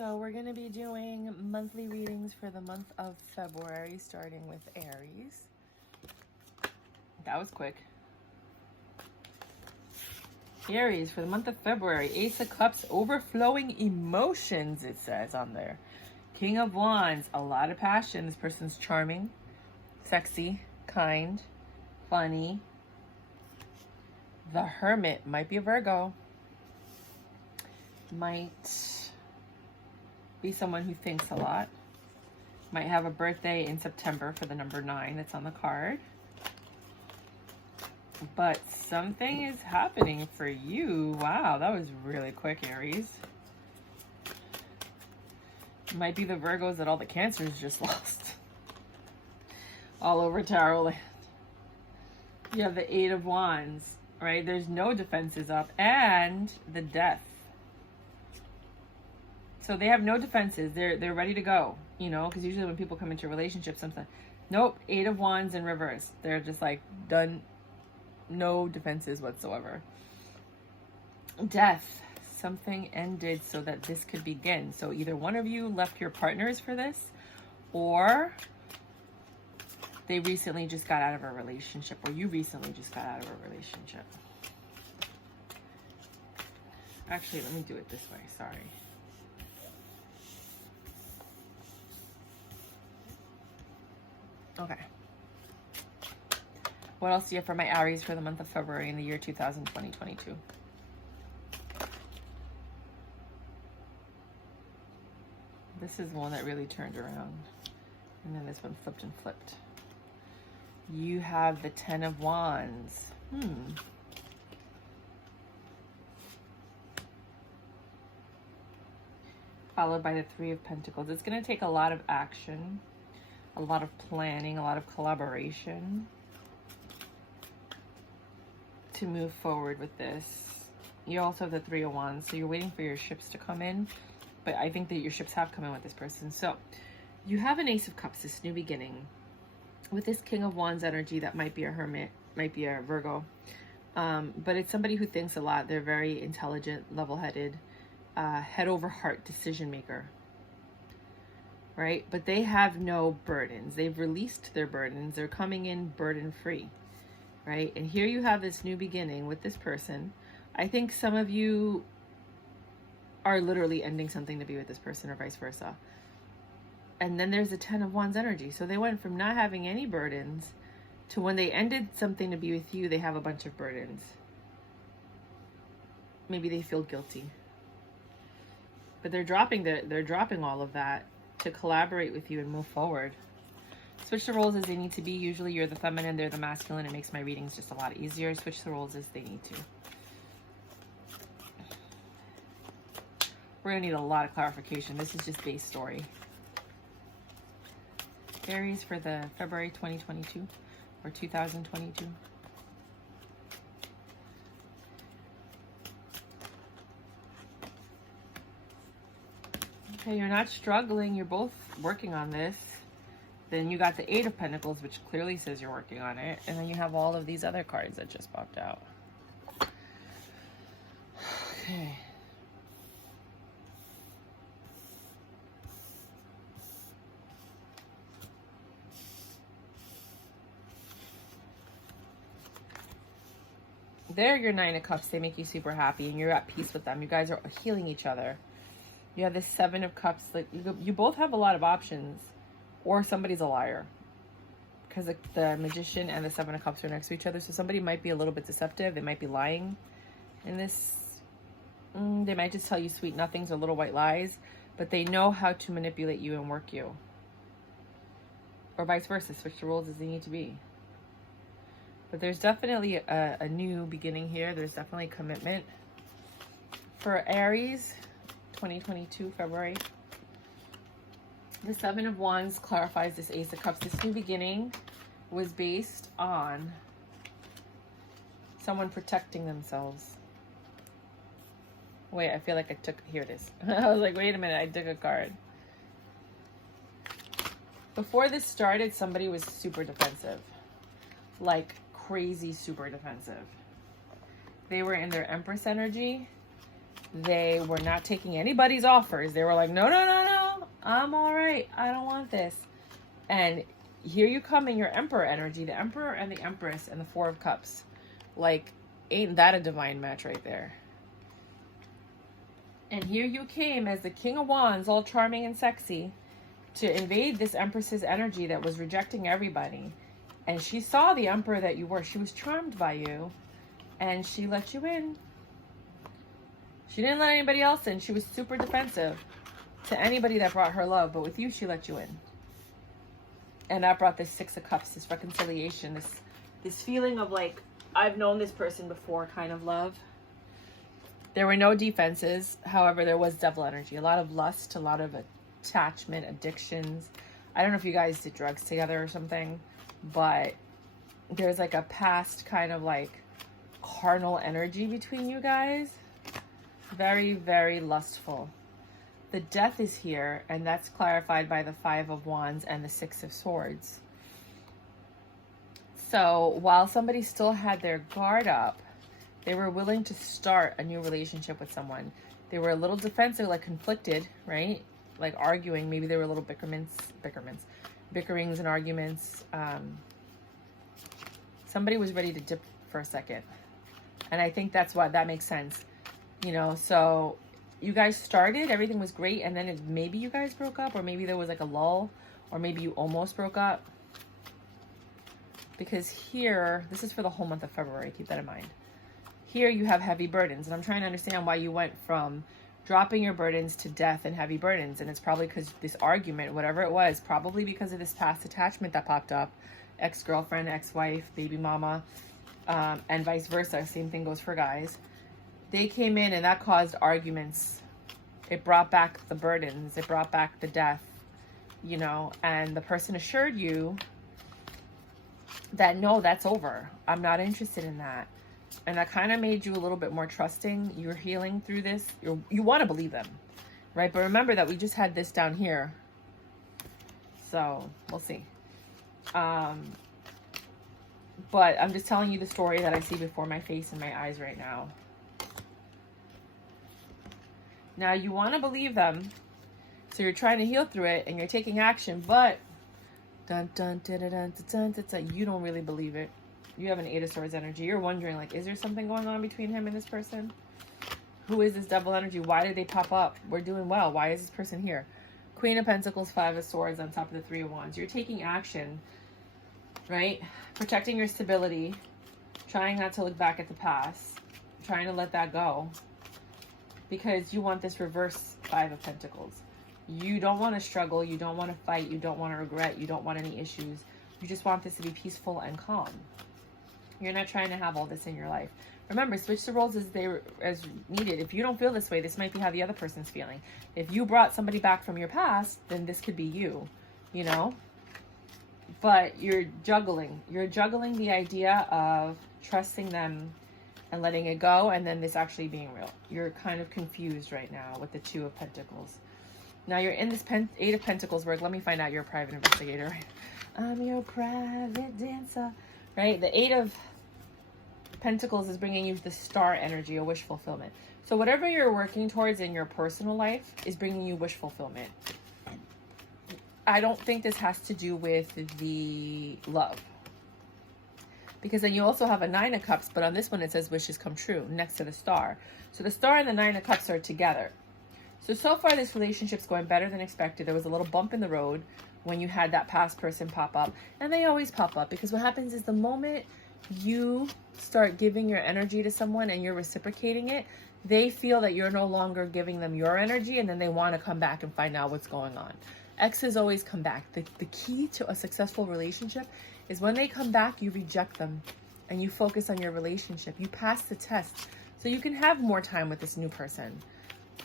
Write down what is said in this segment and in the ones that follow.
So we're going to be doing monthly readings for the month of February, starting with Aries. That was quick. Aries, for the month of February, Ace of Cups, overflowing emotions, it says on there. King of Wands, a lot of passion. This person's charming, sexy, kind, funny. The Hermit might be a Virgo. Might be someone who thinks a lot. Might have a birthday in September for the number 9 that's on the card. But something is happening for you. Wow, that was really quick, Aries. Might be the Virgos that all the Cancers just lost. All over Tarot land. You have the 8 of Wands, right? There's no defenses up. And the Death. So they have no defenses. They're ready to go, you know, because usually when people come into relationships, sometimes, nope, 8 of Wands in reverse. They're just like done, no defenses whatsoever. Death. Something ended so that this could begin. So either one of you left your partners for this, or they recently just got out of a relationship, or you recently just got out of a relationship. Actually, let me do it this way. Sorry. Okay. What else do you have for my Aries for the month of February in the year 2022? This is one that really turned around. And then this one flipped and flipped. You have the 10 of Wands. Followed by the 3 of Pentacles. It's going to take a lot of action, a lot of planning, a lot of collaboration to move forward with this. You also have the 3 of Wands, so you're waiting for your ships to come in, but I think that your ships have come in with this person. So you have an Ace of Cups, this new beginning. With this King of Wands energy, that might be a Hermit, might be a Virgo, but it's somebody who thinks a lot. They're very intelligent, level-headed, head over heart decision maker. Right? But they have no burdens. They've released their burdens. They're coming in burden-free, right? And here you have this new beginning with this person. I think some of you are literally ending something to be with this person, or vice versa. And then there's the 10 of Wands energy. So they went from not having any burdens to when they ended something to be with you, they have a bunch of burdens. Maybe they feel guilty. But they're dropping all of that to collaborate with you and move forward. Switch the roles as they need to be. Usually you're the feminine, they're the masculine. It makes my readings just a lot easier. Switch the roles as they need to. We're going to need a lot of clarification. This is just base story. Aries for the February 2022 or 2022. Okay, you're not struggling. You're both working on this. Then you got the 8 of Pentacles, which clearly says you're working on it. And then you have all of these other cards that just popped out. Okay. They're your 9 of Cups. They make you super happy and you're at peace with them. You guys are healing each other. You have this 7 of Cups. Like you both have a lot of options, or somebody's a liar, because the Magician and the 7 of Cups are next to each other. So somebody might be a little bit deceptive. They might be lying in this. They might just tell you sweet nothings or little white lies, but they know how to manipulate you and work you, or vice versa. Switch the roles as they need to be. But there's definitely a new beginning here. There's definitely commitment for Aries. 2022 February. The 7 of Wands clarifies this Ace of Cups. This new beginning was based on someone protecting themselves. Wait, I feel like I took, here it is. I was like, wait a minute, I took a card. Before this started, somebody was super defensive. Like crazy super defensive. They were in their Empress energy. They were not taking anybody's offers. They were like, no, no, no, no. I'm all right. I don't want this. And here you come in your Emperor energy, the Emperor and the Empress and the Four of Cups. Like, ain't that a divine match right there? And here you came as the King of Wands, all charming and sexy, to invade this Empress's energy that was rejecting everybody. And she saw the Emperor that you were. She was charmed by you. And she let you in. She didn't let anybody else in. She was super defensive to anybody that brought her love. But with you, she let you in. And that brought this Six of Cups, this reconciliation, this feeling of like, I've known this person before kind of love. There were no defenses. However, there was devil energy. A lot of lust, a lot of attachment, addictions. I don't know if you guys did drugs together or something, but there's like a past kind of like carnal energy between you guys. Very, very lustful. The Death is here, and that's clarified by the Five of Wands and the Six of Swords. So while somebody still had their guard up, they were willing to start a new relationship with someone. They were a little defensive, like conflicted, right? Like arguing. Maybe there were little bickerings and arguments. Somebody was ready to dip for a second. And I think that's why that makes sense. You know, so you guys started, everything was great, and then maybe you guys broke up, or maybe there was like a lull, or maybe you almost broke up. Because here, this is for the whole month of February, keep that in mind. Here you have heavy burdens, and I'm trying to understand why you went from dropping your burdens to death and heavy burdens, and it's probably because this argument, whatever it was, probably because of this past attachment that popped up, ex-girlfriend, ex-wife, baby mama, and vice versa. Same thing goes for guys. They came in and that caused arguments. It brought back the burdens. It brought back the death, you know, and the person assured you that, no, that's over. I'm not interested in that. And that kind of made you a little bit more trusting. You're healing through this. You want to believe them, right? But remember that we just had this down here. So we'll see. But I'm just telling you the story that I see before my face and my eyes right now. Now, you want to believe them, so you're trying to heal through it, and you're taking action, but you don't really believe it. You have an Eight of Swords energy. You're wondering, like, is there something going on between him and this person? Who is this devil energy? Why did they pop up? We're doing well. Why is this person here? Queen of Pentacles, Five of Swords on top of the Three of Wands. You're taking action, right? Protecting your stability, trying not to look back at the past, trying to let that go. Because you want this reverse Five of Pentacles. You don't want to struggle. You don't want to fight. You don't want to regret. You don't want any issues. You just want this to be peaceful and calm. You're not trying to have all this in your life. Remember, switch the roles as needed. If you don't feel this way, this might be how the other person's feeling. If you brought somebody back from your past, then this could be you, you know? But you're juggling. You're juggling the idea of trusting them and letting it go, and then this actually being real. You're kind of confused right now with the Two of Pentacles. Now you're in this Eight of Pentacles work. Let me find out you're a private investigator. I'm your private dancer. Right? The Eight of Pentacles is bringing you the star energy, a wish fulfillment. So whatever you're working towards in your personal life is bringing you wish fulfillment. I don't think this has to do with the love. Because then you also have a Nine of Cups, but on this one it says wishes come true next to the star. So the star and the Nine of Cups are together. So far this relationship's going better than expected. There was a little bump in the road when you had that past person pop up. And they always pop up because what happens is the moment you start giving your energy to someone and you're reciprocating it, they feel that you're no longer giving them your energy, and then they want to come back and find out what's going on. Exes always come back. The key to a successful relationship is when they come back, you reject them and you focus on your relationship. You pass the test so you can have more time with this new person.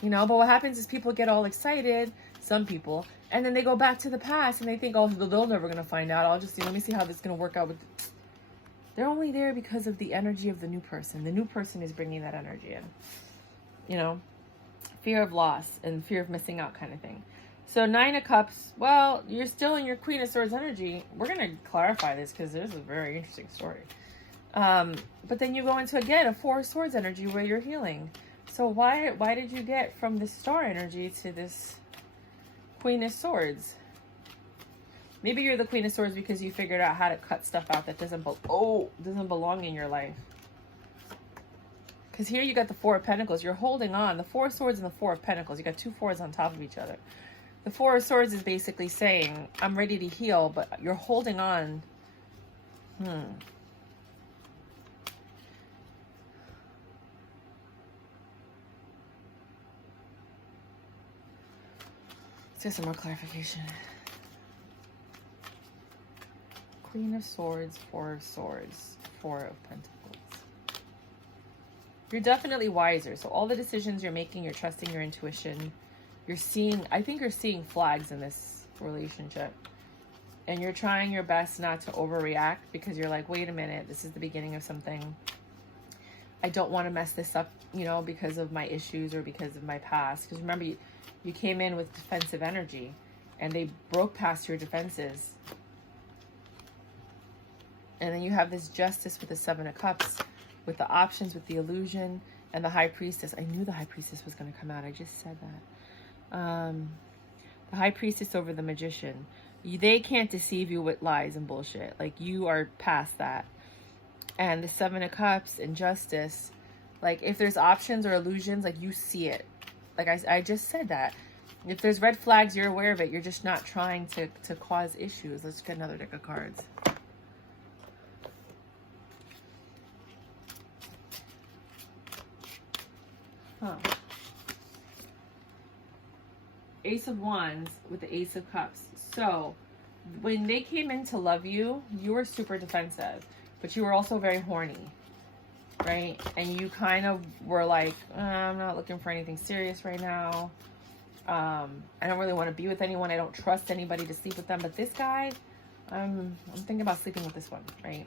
You know, but what happens is people get all excited, some people, and then they go back to the past and they think, oh, they're never going to find out. I'll just see, let me see how this is going to work out with. They're only there because of the energy of the new person. The new person is bringing that energy in. You know, fear of loss and fear of missing out kind of thing. So Nine of Cups, well, you're still in your Queen of Swords energy. We're going to clarify this because this is a very interesting story. But then you go into, again, a Four of Swords energy where you're healing, So why did you get from the Star energy to this Queen of Swords? Maybe you're the Queen of Swords because you figured out how to cut stuff out that doesn't belong in your life. Because here you got the Four of Pentacles. You're holding on. The Four of Swords and the Four of Pentacles. You got two fours on top of each other. The Four of Swords is basically saying, I'm ready to heal, but you're holding on. Let's get some more clarification. Queen of Swords, Four of Swords, Four of Pentacles. You're definitely wiser. So all the decisions you're making, you're trusting your intuition. You're seeing, I think you're seeing flags in this relationship. And you're trying your best not to overreact because you're like, wait a minute, this is the beginning of something. I don't want to mess this up, you know, because of my issues or because of my past. Because remember, you came in with defensive energy and they broke past your defenses. And then you have this Justice with the Seven of Cups, with the options, with the illusion, and the High Priestess. I knew the High Priestess was going to come out. I just said that. The High Priestess over the Magician. They can't deceive you with lies and bullshit. Like, you are past that. And the Seven of Cups and Justice. Like, if there's options or illusions, like, you see it. Like, I just said that. If there's red flags, you're aware of it. You're just not trying to cause issues. Let's get another deck of cards. Ace of Wands with the Ace of Cups. So when they came in to love you, you were super defensive, but you were also very horny, right? And you kind of were like, I'm not looking for anything serious right now. I don't really want to be with anyone. I don't trust anybody to sleep with them. But this guy, I'm thinking about sleeping with this one, right?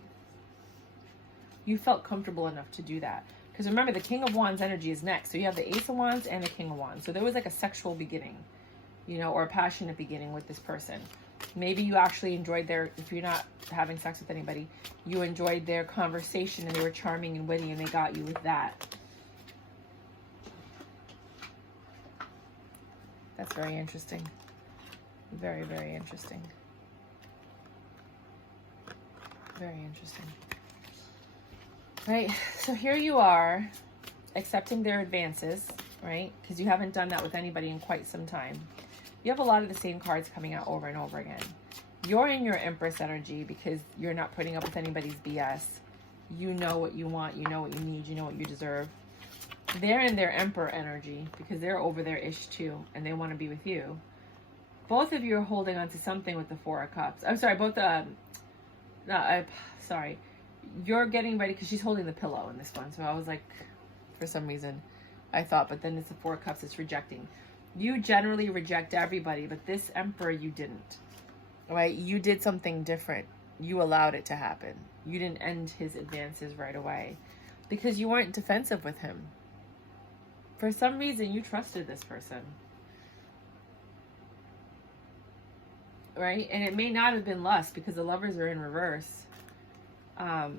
You felt comfortable enough to do that. Because remember, the King of Wands energy is next. So you have the Ace of Wands and the King of Wands. So there was like a sexual beginning, you know, or a passionate beginning with this person. Maybe you actually enjoyed their, if you're not having sex with anybody, you enjoyed their conversation and they were charming and witty and they got you with that. That's very interesting. Very, very interesting. Very interesting. Right, so here you are accepting their advances, right? Because you haven't done that with anybody in quite some time. You have a lot of the same cards coming out over and over again. You're in your Empress energy because you're not putting up with anybody's BS. You know what you want, you know what you need, you know what you deserve. They're in their Emperor energy because they're over their ish too and they want to be with you. Both of you are holding on to something with the Four of Cups. I'm sorry, sorry. You're getting ready because she's holding the pillow in this one. So I was like, for some reason, I thought, but then it's the Four of Cups, it's rejecting. You generally reject everybody, but this Emperor, you didn't, right? You did something different. You allowed it to happen. You didn't end his advances right away because you weren't defensive with him. For some reason, you trusted this person, right? And it may not have been lust because the Lovers are in reverse.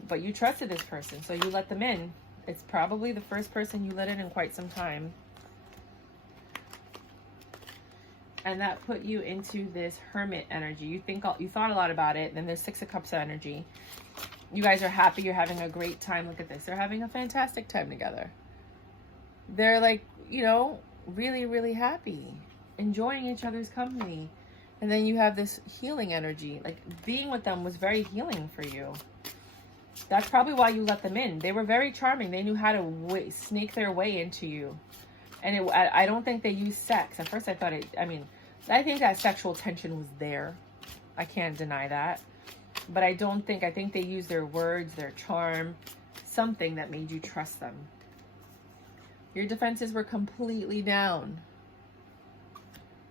But you trusted this person, so you let them in. It's probably the first person you let in quite some time. And that put you into this Hermit energy. You thought a lot about it. Then there's Six of Cups energy. You guys are happy. You're having a great time. Look at this. They're having a fantastic time together. They're like, you know, really, really happy. Enjoying each other's company. And then you have this healing energy. Like, being with them was very healing for you. That's probably why you let them in. They were very charming. They knew how to snake their way into you. And I don't think they used sex. At first I thought I think that sexual tension was there. I can't deny that. But I think they used their words, their charm, something that made you trust them. Your defenses were completely down.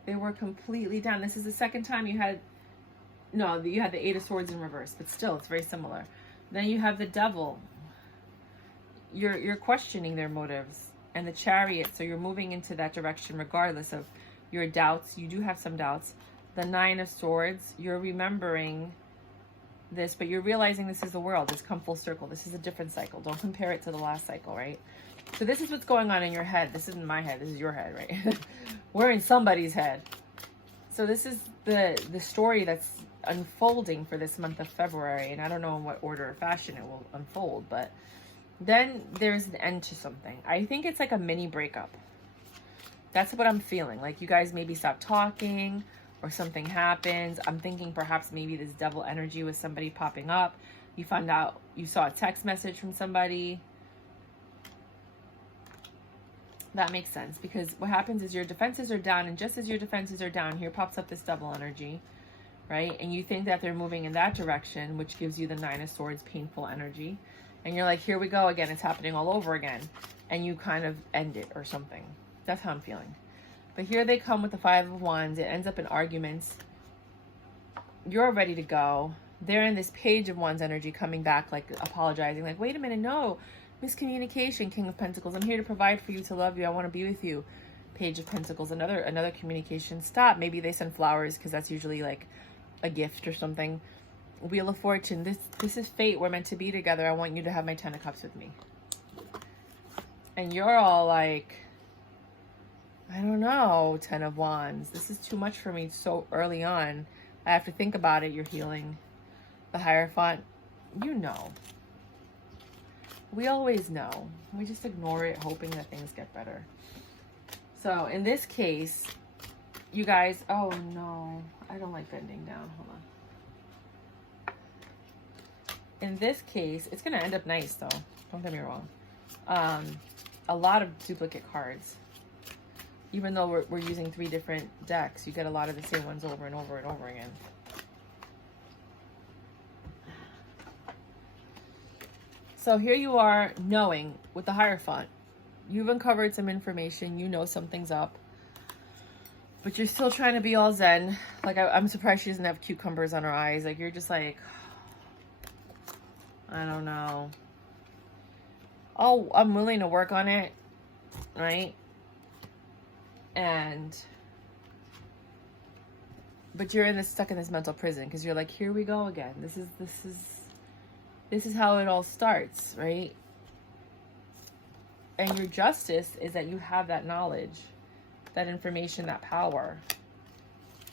They were completely down. This is the second time you had the Eight of Swords in reverse, but still it's very similar. Then you have the Devil. You're questioning their motives. And the Chariot, so you're moving into that direction regardless of your doubts. You do have some doubts. The Nine of Swords, you're remembering this, but you're realizing this is the world. It's come full circle. This is a different cycle. Don't compare it to the last cycle, right? So this is what's going on in your head. This isn't my head. This is your head, right? We're in somebody's head. So this is the story that's unfolding for this month of February. And I don't know in what order or fashion it will unfold. But then there's an end to something. I think it's like a mini breakup. That's what I'm feeling. Like you guys maybe stop talking or something happens. I'm thinking perhaps maybe this devil energy with somebody popping up. You found out you saw a text message from somebody. That makes sense, because what happens is your defenses are down, and just as your defenses are down, here pops up this double energy, right? And you think that they're moving in that direction, which gives you the Nine of Swords, painful energy. And you're like, here we go again. It's happening all over again. And you kind of end it or something. That's how I'm feeling. But here they come with the Five of Wands. It ends up in arguments. You're ready to go. They're in this Page of Wands energy coming back, like apologizing, like, wait a minute, no. Miscommunication, King of Pentacles. I'm here to provide for you, to love you. I want to be with you. Page of Pentacles. Another communication. Stop. Maybe they send flowers because that's usually like a gift or something. Wheel of Fortune. This is fate. We're meant to be together. I want you to have my Ten of Cups with me. And you're all like, I don't know, Ten of Wands. This is too much for me so early on. I have to think about it. You're healing. The Hierophant. You know. We always know. We just ignore it, hoping that things get better. So in this case, you guys, oh no, I don't like bending down. Hold on. In this case, it's going to end up nice though. Don't get me wrong. A lot of duplicate cards. Even though we're using 3 different decks, you get a lot of the same ones over and over and over again. So here you are knowing with the Hierophant. You've uncovered some information. You know something's up. But you're still trying to be all zen. Like, I'm surprised she doesn't have cucumbers on her eyes. Like, you're just like, I don't know. Oh, I'm willing to work on it. Right? But you're stuck in this mental prison. Because you're like, here we go again. This is how it all starts, right? And your justice is that you have that knowledge, that information, that power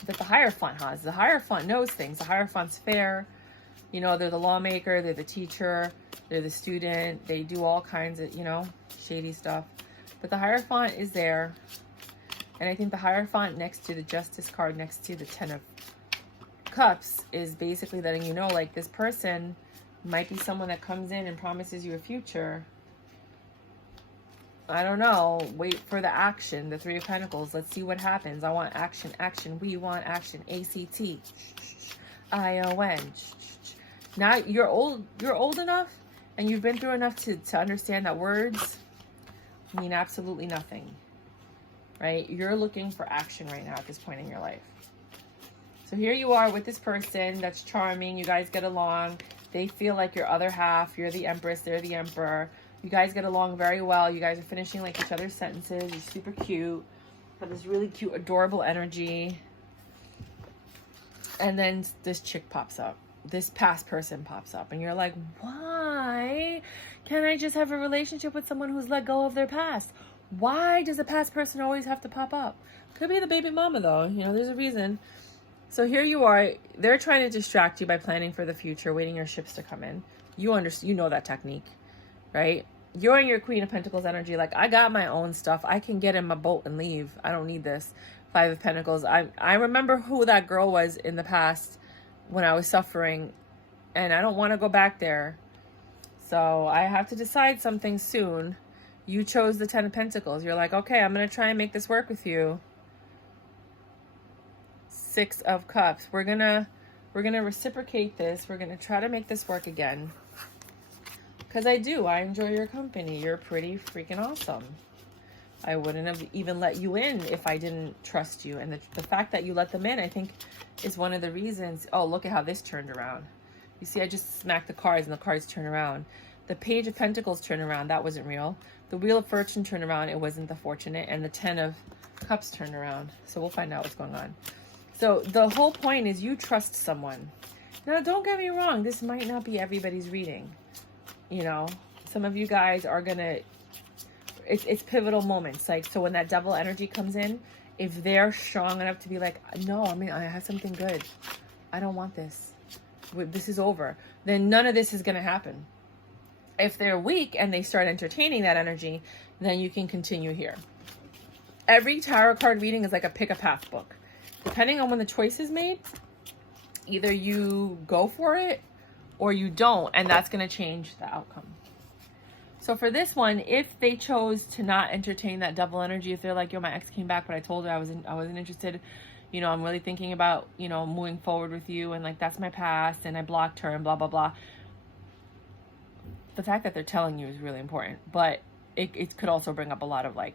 that the Hierophant has. The Hierophant knows things. The Hierophant's fair. You know, they're the lawmaker, they're the teacher, they're the student. They do all kinds of, you know, shady stuff. But the Hierophant is there. And I think the Hierophant next to the Justice card, next to the Ten of Cups, is basically letting you know, like, this person might be someone that comes in and promises you a future. I don't know. Wait for the action. The Three of Pentacles. Let's see what happens. I want action. Action. We want action. ACT. ION. Now you're old. You're old enough, and you've been through enough to understand that words mean absolutely nothing. Right? You're looking for action right now at this point in your life. So here you are with this person that's charming. You guys get along. They feel like your other half. You're the Empress. They're the Emperor. You guys get along very well. You guys are finishing like each other's sentences. You're super cute. Got this really cute, adorable energy. And then this chick pops up. This past person pops up. And you're like, why can't I just have a relationship with someone who's let go of their past? Why does the past person always have to pop up? Could be the baby mama though. You know, there's a reason. So here you are. They're trying to distract you by planning for the future, waiting your ships to come in. You know that technique, right? You're in your Queen of Pentacles energy. Like, I got my own stuff. I can get in my boat and leave. I don't need this. Five of Pentacles. I remember who that girl was in the past when I was suffering, and I don't want to go back there. So I have to decide something soon. You chose the Ten of Pentacles. You're like, okay, I'm going to try and make this work with you. Six of Cups. We're gonna reciprocate this. We're gonna try to make this work again. Because I enjoy your company. You're pretty freaking awesome. I wouldn't have even let you in if I didn't trust you. And the fact that you let them in, I think, is one of the reasons. Oh, look at how this turned around. You see, I just smacked the cards and the cards turn around. The Page of Pentacles turned around. That wasn't real. The Wheel of Fortune turned around. It wasn't the fortunate. And the Ten of Cups turned around. So we'll find out what's going on. So the whole point is you trust someone. Now, don't get me wrong. This might not be everybody's reading. You know, some of you guys are going to it's pivotal moments. Like, so when that double energy comes in, if they're strong enough to be like, no, I mean, I have something good. I don't want this. This is over. Then none of this is going to happen. If they're weak and they start entertaining that energy, then you can continue here. Every tarot card reading is like a pick a path book. Depending on when the choice is made, either you go for it or you don't, and that's going to change the outcome. So for this one, if they chose to not entertain that double energy, if they're like, yo, my ex came back, but I told her I wasn't interested, you know, I'm really thinking about, you know, moving forward with you, and like, that's my past, and I blocked her, and blah, blah, blah. The fact that they're telling you is really important, but it could also bring up a lot of like,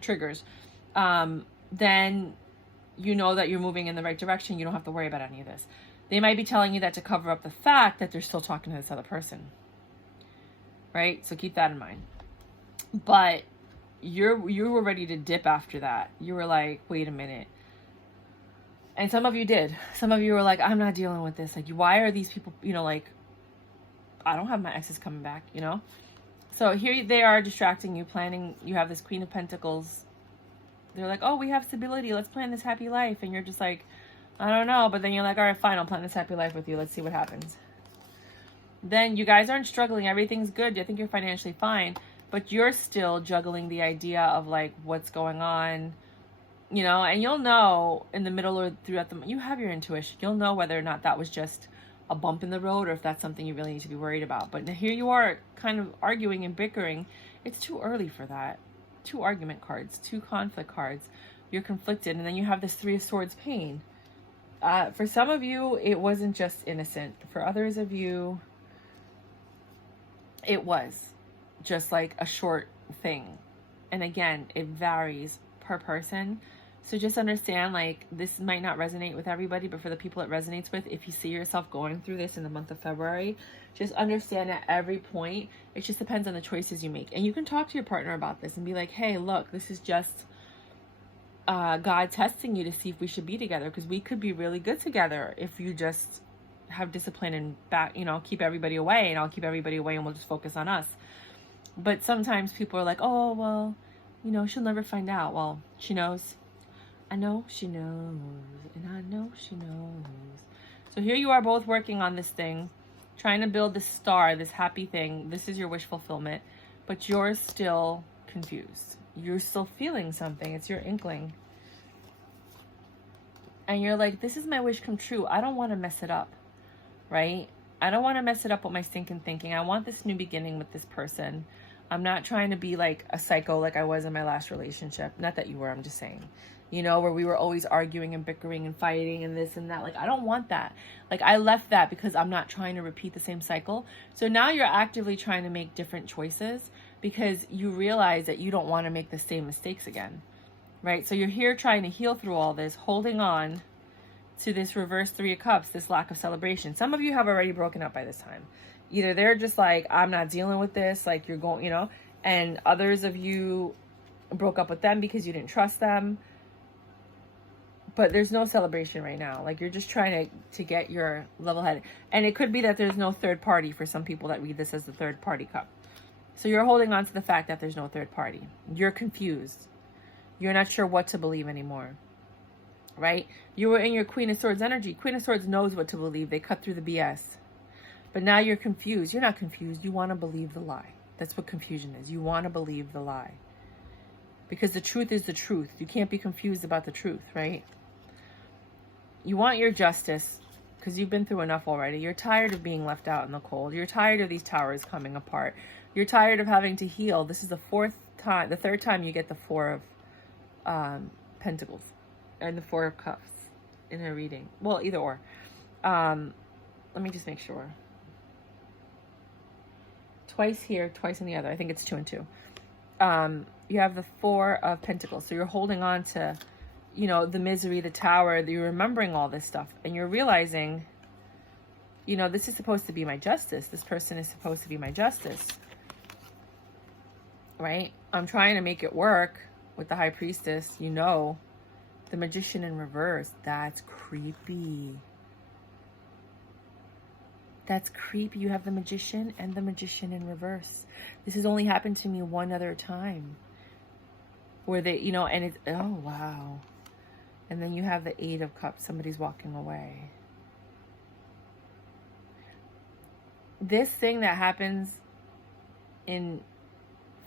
triggers. Then you know that you're moving in the right direction. You don't have to worry about any of this. They might be telling you that to cover up the fact that they're still talking to this other person. Right? So keep that in mind. But you were ready to dip after that. You were like, wait a minute. And some of you did. Some of you were like, I'm not dealing with this. Like, why are these people, you know, like, I don't have my exes coming back, you know? So here they are distracting you, planning. You have this Queen of Pentacles. They're like, oh, we have stability. Let's plan this happy life. And you're just like, I don't know. But then you're like, all right, fine. I'll plan this happy life with you. Let's see what happens. Then you guys aren't struggling. Everything's good. I think you're financially fine. But you're still juggling the idea of like what's going on, you know, and you'll know in the middle or throughout you have your intuition. You'll know whether or not that was just a bump in the road or if that's something you really need to be worried about. But here you are kind of arguing and bickering. It's too early for that. 2 argument cards, 2 conflict cards. You're conflicted. And then you have this 3 of Swords pain. For some of you, it wasn't just innocent. For others of you, it was just like a short thing. And again, it varies per person. So just understand, like, this might not resonate with everybody, but for the people it resonates with, if you see yourself going through this in the month of February, just understand at every point, it just depends on the choices you make. And you can talk to your partner about this and be like, hey, look, this is just God testing you to see if we should be together, because we could be really good together if you just have discipline and back, you know, keep everybody away, and I'll keep everybody away and we'll just focus on us. But sometimes people are like, oh, well, you know, she'll never find out. Well, she knows. I know she knows, and I know she knows. So here you are both working on this thing, trying to build this star, this happy thing. This is your wish fulfillment, but you're still confused. You're still feeling something. It's your inkling. And you're like, this is my wish come true. I don't want to mess it up, right? I don't want to mess it up with my stinking thinking. I want this new beginning with this person. I'm not trying to be like a psycho like I was in my last relationship. Not that you were, I'm just saying. You know, where we were always arguing and bickering and fighting and this and that. Like, I don't want that. Like, I left that because I'm not trying to repeat the same cycle. So now you're actively trying to make different choices because you realize that you don't want to make the same mistakes again, right? So you're here trying to heal through all this, holding on to this reverse 3 of Cups, this lack of celebration. Some of you have already broken up by this time. Either they're just like, I'm not dealing with this, like you're going, you know, and others of you broke up with them because you didn't trust them. But there's no celebration right now. Like, you're just trying to get your level head. And it could be that there's no third party for some people that read this as the third party cup. So you're holding on to the fact that there's no third party. You're confused. You're not sure what to believe anymore. Right? You were in your Queen of Swords energy. Queen of Swords knows what to believe. They cut through the BS. But now you're confused. You're not confused. You want to believe the lie. That's what confusion is. You want to believe the lie. Because the truth is the truth. You can't be confused about the truth, right? You want your justice because you've been through enough already. You're tired of being left out in the cold. You're tired of these towers coming apart. You're tired of having to heal. This is the third time you get the 4 of Pentacles and the 4 of Cups in a reading. Well, either or. Let me just make sure. Twice here, twice in the other. I think it's 2 and 2. You have the 4 of Pentacles. So you're holding on to, you know, the misery, the tower. You're remembering all this stuff. And you're realizing, you know, this is supposed to be my justice. This person is supposed to be my justice. Right? I'm trying to make it work with the High Priestess. You know, the Magician in reverse. That's creepy. That's creepy. You have the Magician and the Magician in reverse. This has only happened to me one other time. where they, you know, and it's, oh, wow. And then you have the Eight of Cups. Somebody's walking away. This thing that happens in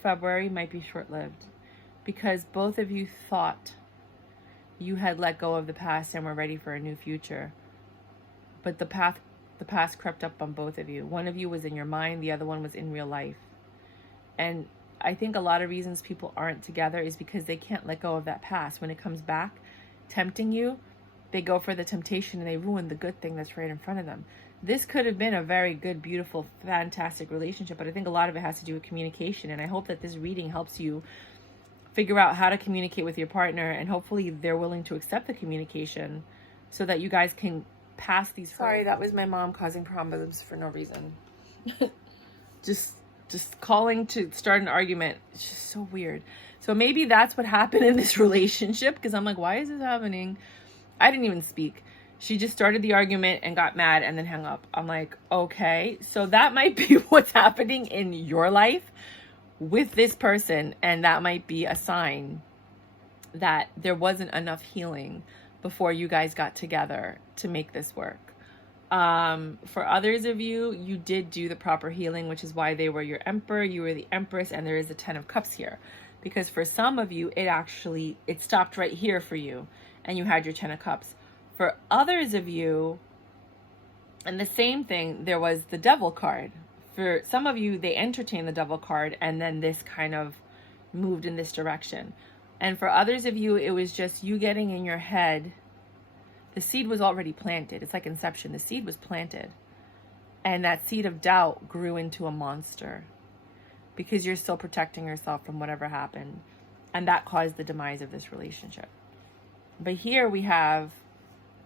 February might be short-lived, because both of you thought you had let go of the past and were ready for a new future. But the past crept up on both of you. One of you was in your mind, the other one was in real life. And I think a lot of reasons people aren't together is because they can't let go of that past. When it comes back, tempting you, they go for the temptation and they ruin the good thing that's right in front of them. This could have been a very good, beautiful, fantastic relationship, but I think a lot of it has to do with communication. And I hope that this reading helps you figure out how to communicate with your partner, and hopefully they're willing to accept the communication so that you guys can pass these. Sorry, that was my mom causing problems for no reason. just calling to start an argument. It's just so weird. So maybe that's what happened in this relationship, because I'm like, why is this happening? I didn't even speak. She just started the argument and got mad and then hung up. I'm like, okay, so that might be what's happening in your life with this person, and that might be a sign that there wasn't enough healing before you guys got together to make this work. For others of you, you did do the proper healing, which is why they were your emperor, you were the empress, and there is a 10 of Cups here. Because for some of you, it stopped right here for you, and you had your 10 of Cups. For others of you, and the same thing, there was the Devil card. For some of you, they entertained the Devil card, and then this kind of moved in this direction. And for others of you, it was just you getting in your head. The seed was already planted. It's like Inception. The seed was planted. And that seed of doubt grew into a monster because you're still protecting yourself from whatever happened. And that caused the demise of this relationship. But here we have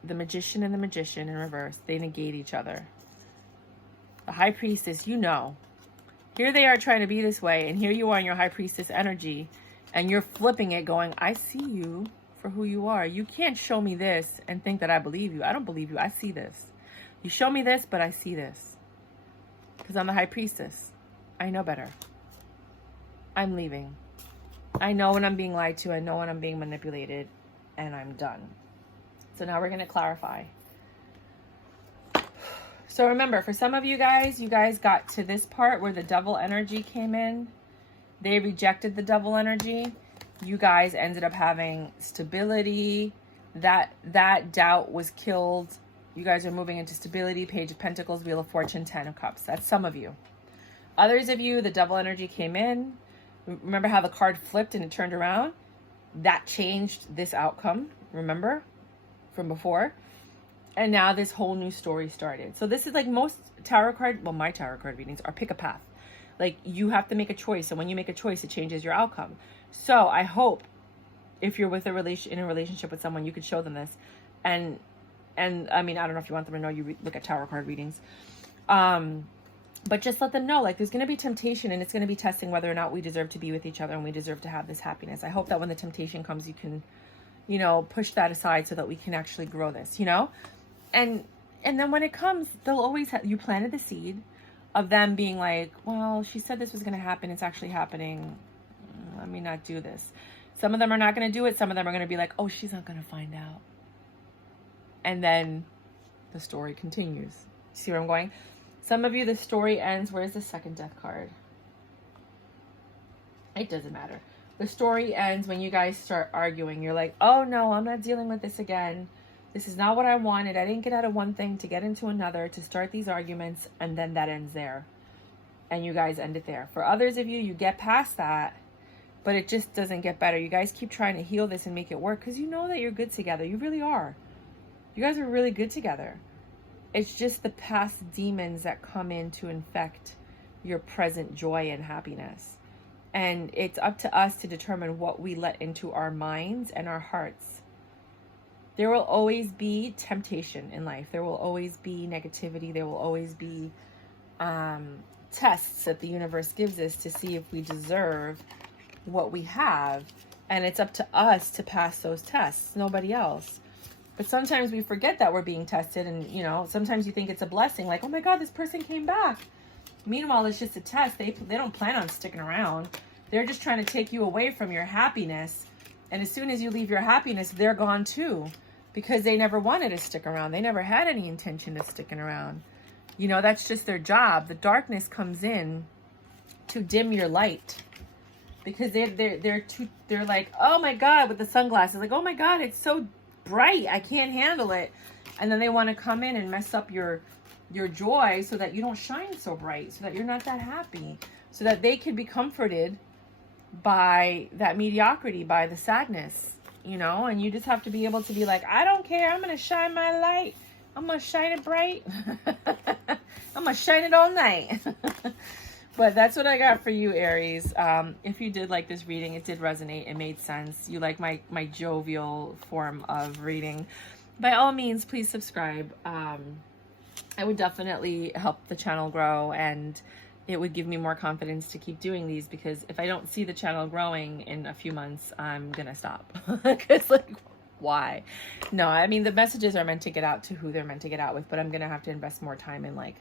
the Magician and the Magician in reverse. They negate each other. The High Priestess, you know. Here they are trying to be this way, and here you are in your High Priestess energy, and you're flipping it going, I see you for who you are. You can't show me this and think that I believe you. I don't believe you. I see this. You show me this, but I see this. Because I'm the High Priestess. I know better. I'm leaving. I know when I'm being lied to. I know when I'm being manipulated, and I'm done. So now we're going to clarify. So remember, for some of you guys got to this part where the Devil energy came in. They rejected the Devil energy. You guys ended up having stability. That doubt was killed. You guys are moving into stability. Page of Pentacles, Wheel of Fortune, 10 of Cups. That's some of you. Others of you, the Devil energy came in. Remember how the card flipped and it turned around? That changed this outcome, remember, from before. And now this whole new story started. So this is like most tarot card, well, my tarot card readings are pick a path. Like you have to make a choice. And when you make a choice, it changes your outcome. So I hope if you're with in a relationship with someone, you could show them this. And I mean, I don't know if you want them to know you look at tarot card readings. But just let them know, like, there's going to be temptation, and it's going to be testing whether or not we deserve to be with each other and we deserve to have this happiness. I hope that when the temptation comes, you can, you know, push that aside so that we can actually grow this, you know? And then when it comes, they'll always have, you planted the seed of them being like, well, she said this was going to happen. It's actually happening. Let me not do this. Some of them are not going to do it. Some of them are going to be like, oh, she's not going to find out. And then the story continues. See where I'm going? Some of you, the story ends. Where's the second death card? It doesn't matter. The story ends when you guys start arguing. You're like, oh no, I'm not dealing with this again. This is not what I wanted. I didn't get out of one thing to get into another, to start these arguments, and then that ends there. And you guys end it there. For others of you, you get past that, but it just doesn't get better. You guys keep trying to heal this and make it work because you know that you're good together. You really are. You guys are really good together. It's just the past demons that come in to infect your present joy and happiness. And it's up to us to determine what we let into our minds and our hearts. There will always be temptation in life. There will always be negativity. There will always be tests that the universe gives us to see if we deserve what we have. And it's up to us to pass those tests, nobody else. But sometimes we forget that we're being tested, and, you know, sometimes you think it's a blessing, like, oh my God, this person came back. Meanwhile, it's just a test. They don't plan on sticking around. They're just trying to take you away from your happiness. And as soon as you leave your happiness, they're gone too, because they never wanted to stick around. They never had any intention of sticking around. You know, that's just their job. The darkness comes in to dim your light, because they're like, oh my God, with the sunglasses, like, oh my God, it's so bright, I can't handle it. And then they want to come in and mess up your joy so that you don't shine so bright, so that you're not that happy, so that they can be comforted by that mediocrity, by the sadness, you know. And you just have to be able to be like, I don't care, I'm gonna shine my light, I'm gonna shine it bright. I'm gonna shine it all night. But that's what I got for you, Aries. If you did like this reading, it did resonate, it made sense, you like my jovial form of reading, by all means, please subscribe. I would definitely help the channel grow, and it would give me more confidence to keep doing these, because if I don't see the channel growing in a few months, I'm gonna stop. Because, like, why? No, I mean, the messages are meant to get out to who they're meant to get out with, but I'm gonna have to invest more time in, like,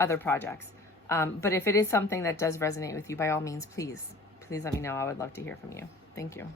other projects. But if it is something that does resonate with you, by all means, please let me know. I would love to hear from you. Thank you.